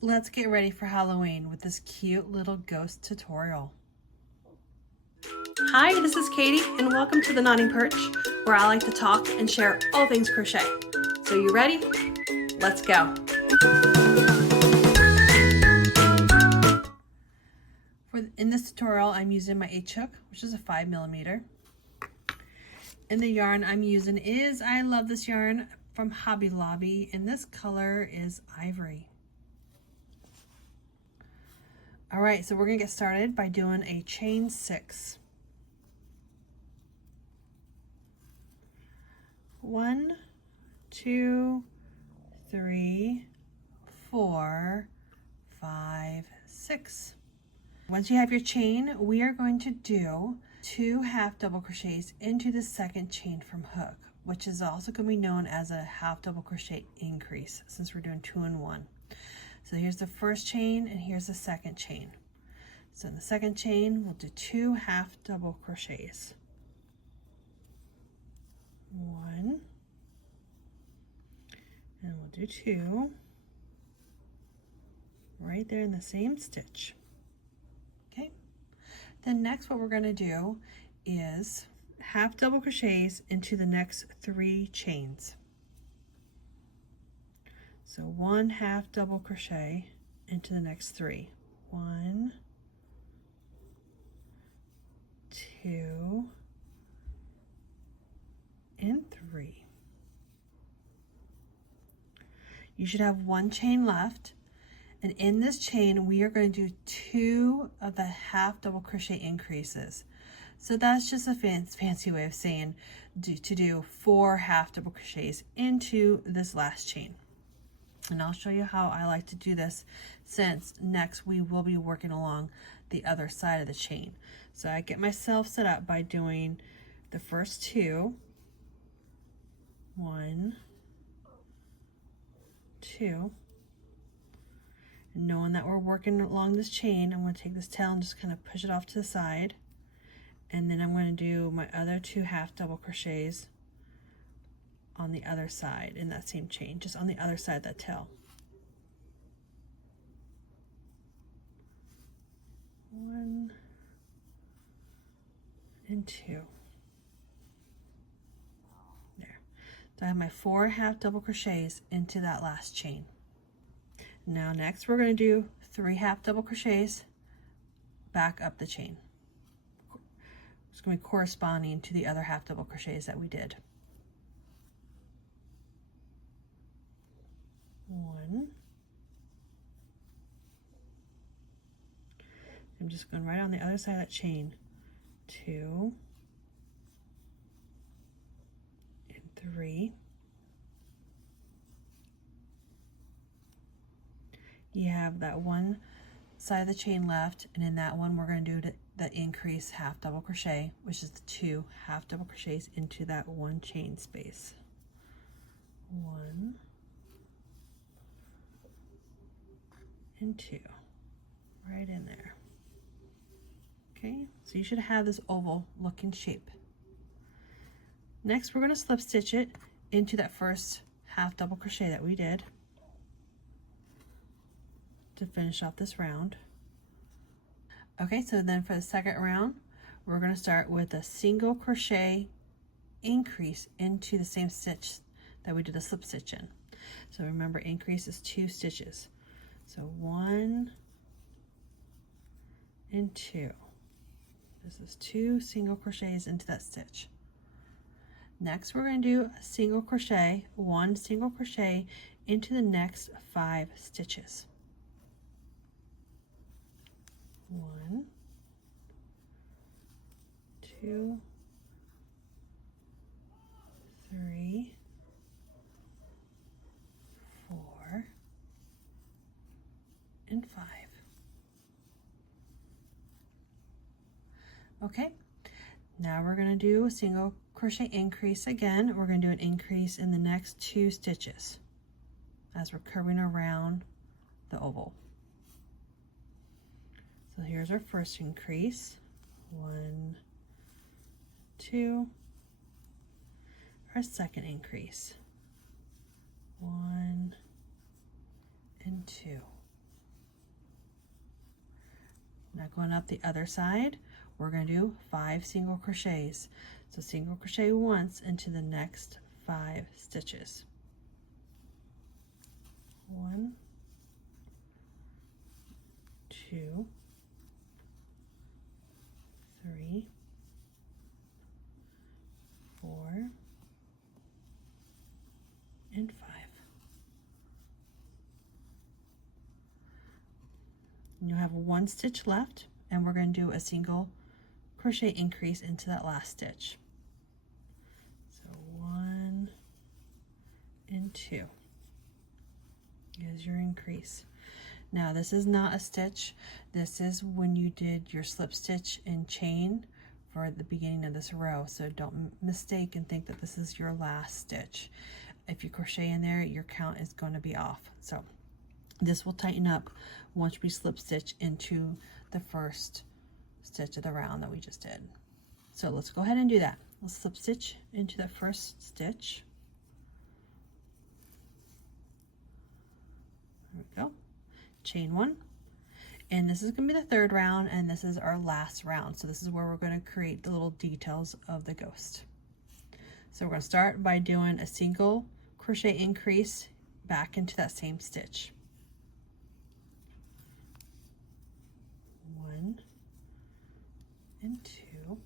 Let's get ready for Halloween with this cute little ghost tutorial. Hi, this is Katie and welcome to the Nodding Perch, where I like to talk and share all things crochet. So you ready? Let's go. In this tutorial, I'm using my H-hook, which is a 5mm. And the yarn I'm using is, I love this yarn from Hobby Lobby, and this color is Ivory. All right, so we're gonna get started by doing a chain 6. 1, 2, 3, 4, 5, 6. Once you have your chain, we are going to do 2 half double crochets into the second chain from hook, which is also going to be known as a half double crochet increase, since we're doing 2 in 1. So here's the first chain and here's the second chain. So in the second chain, we'll do 2 half double crochets. 1, and we'll do 2 right there in the same stitch. Okay, then next what we're going to do is half double crochets into the next 3 chains. So 1 half double crochet into the next 3. 1, 2, and 3. You should have 1 chain left, and in this chain we are going to do 2 of the half double crochet increases. So that's just a fancy way of saying to do 4 half double crochets into this last chain. And I'll show you how I like to do this, since next we will be working along the other side of the chain. So I get myself set up by doing the first 2, 1, 2, and knowing that we're working along this chain, I'm going to take this tail and just kind of push it off to the side, and then I'm going to do my other 2 half double crochets on the other side in that same chain, just on the other side of that tail. 1 and 2. There. So I have my 4 half double crochets into that last chain. Now next we're going to do 3 half double crochets back up the chain. It's going to be corresponding to the other half double crochets that we did. 1. I'm just going right on the other side of that chain. 2 and 3. You have that one side of the chain left, and in that one we're going to do the increase half double crochet, which is the 2 half double crochets into that one chain space. 1 and 2 right in there. Okay, so you should have this oval looking shape. Next we're going to slip stitch it into that first half double crochet that we did to finish off this round. Okay, so then for the second round we're going to start with a single crochet increase into the same stitch that we did a slip stitch in. So remember, increase is 2 stitches. So 1 and 2. This is 2 single crochets into that stitch. Next we're going to do a single crochet, 1 single crochet into the next 5 stitches. 1, 2, 3, 4, and 5. Okay, now we're going to do a single crochet increase again. We're going to do an increase in the next 2 stitches as we're curving around the oval. So here's our first increase. 1, 2. Our second increase. 1 and 2. Now going up the other side, we're going to do 5 single crochets. So single crochet once into the next 5 stitches. 1, 2, 3, 4, and 5. You have 1 stitch left, and we're going to do a single crochet increase into that last stitch. So 1 and 2 is your increase. Now this is not a stitch. This is when you did your slip stitch and chain for the beginning of this row. So don't mistake and think that this is your last stitch. If you crochet in there, your count is going to be off. So this will tighten up once we slip stitch into the first stitch of the round that we just did. So let's go ahead and do that. Let's slip stitch into the first stitch. There we go. Chain 1. And this is going to be the 3rd round, and this is our last round. So this is where we're going to create the little details of the ghost. So we're going to start by doing a single crochet increase back into that same stitch. 1 and 2.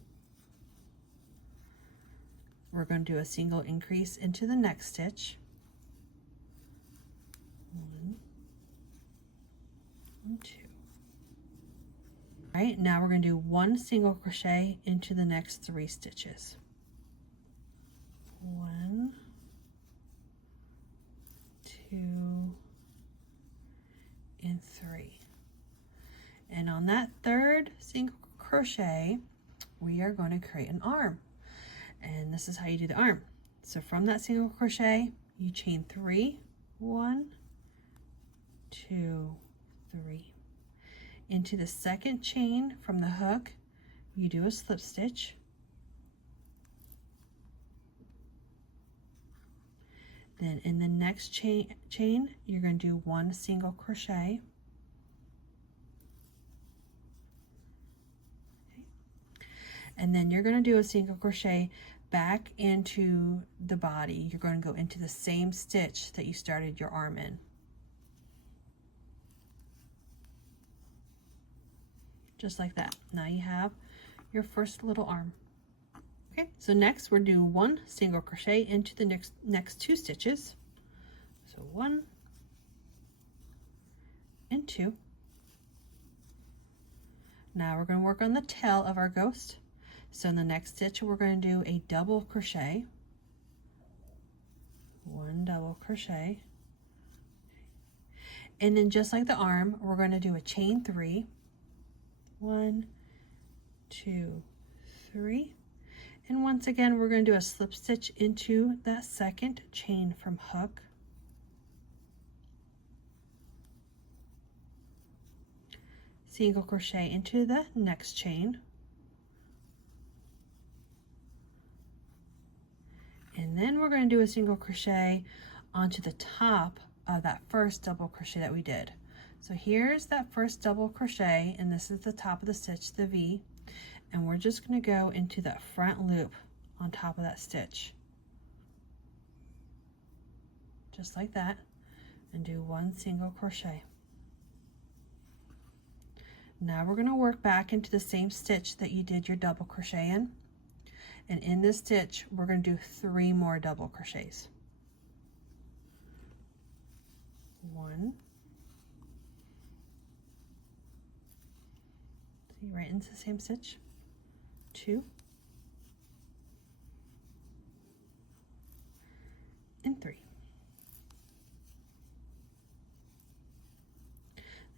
We're going to do a single increase into the next stitch. 1 and 2. All right, now we're going to do 1 single crochet into the next 3 stitches. 1, 2, and 3. And on that 3rd single crochet, we are going to create an arm. And this is how you do the arm. So from that single crochet, you chain 3, 1, 2, 3. Into the second chain from the hook, you do a slip stitch. Then in the next chain, you're going to do 1 single crochet. Okay. And then you're going to do a single crochet back into the body. You're going to go into the same stitch that you started your arm in. Just like that. Now you have your first little arm. Okay, so next we're doing 1 single crochet into the next 2 stitches. So 1 and 2. Now we're going to work on the tail of our ghost. So in the next stitch we're going to do a double crochet. 1 double crochet. And then just like the arm, we're going to do a chain 3. 1, 2, 3. And once again, we're going to do a slip stitch into that second chain from hook. Single crochet into the next chain. And then we're going to do a single crochet onto the top of that first double crochet that we did. So here's that first double crochet, and this is the top of the stitch, the V. And we're just going to go into that front loop on top of that stitch. Just like that. And do 1 single crochet. Now we're going to work back into the same stitch that you did your double crochet in. And in this stitch, we're going to do 3 more double crochets. 1. See, right into the same stitch. 2 and 3.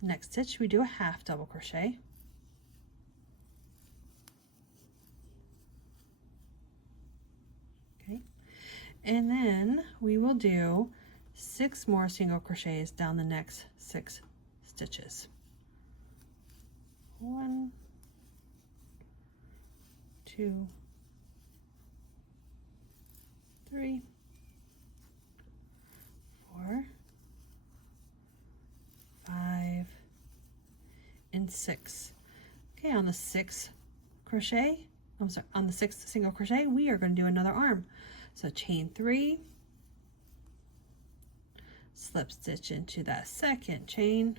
The next stitch we do a half double crochet. Okay, and then we will do 6 more single crochets down the next 6 stitches. 1, 2, 3, 4, 5, and 6. Okay, on the 6th crochet, I'm sorry, on the 6th single crochet, we are going to do another arm. So chain 3, slip stitch into that second chain,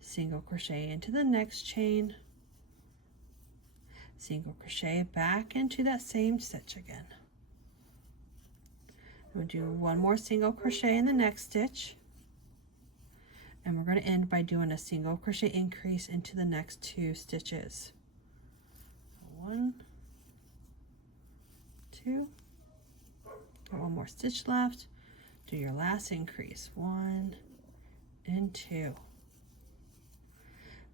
single crochet into the next chain, single crochet back into that same stitch again. We'll do one more single crochet in the next stitch, and we're going to end by doing a single crochet increase into the next 2 stitches. 1, 2, got one more stitch left. Do your last increase, 1 and 2,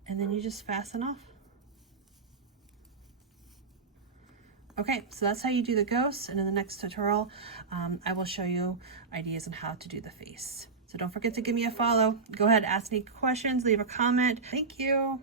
and then you just fasten off. Okay, so that's how you do the ghost, and in the next tutorial I will show you ideas on how to do the face. So don't forget to give me a follow. Go ahead, ask any questions, leave a comment. Thank you.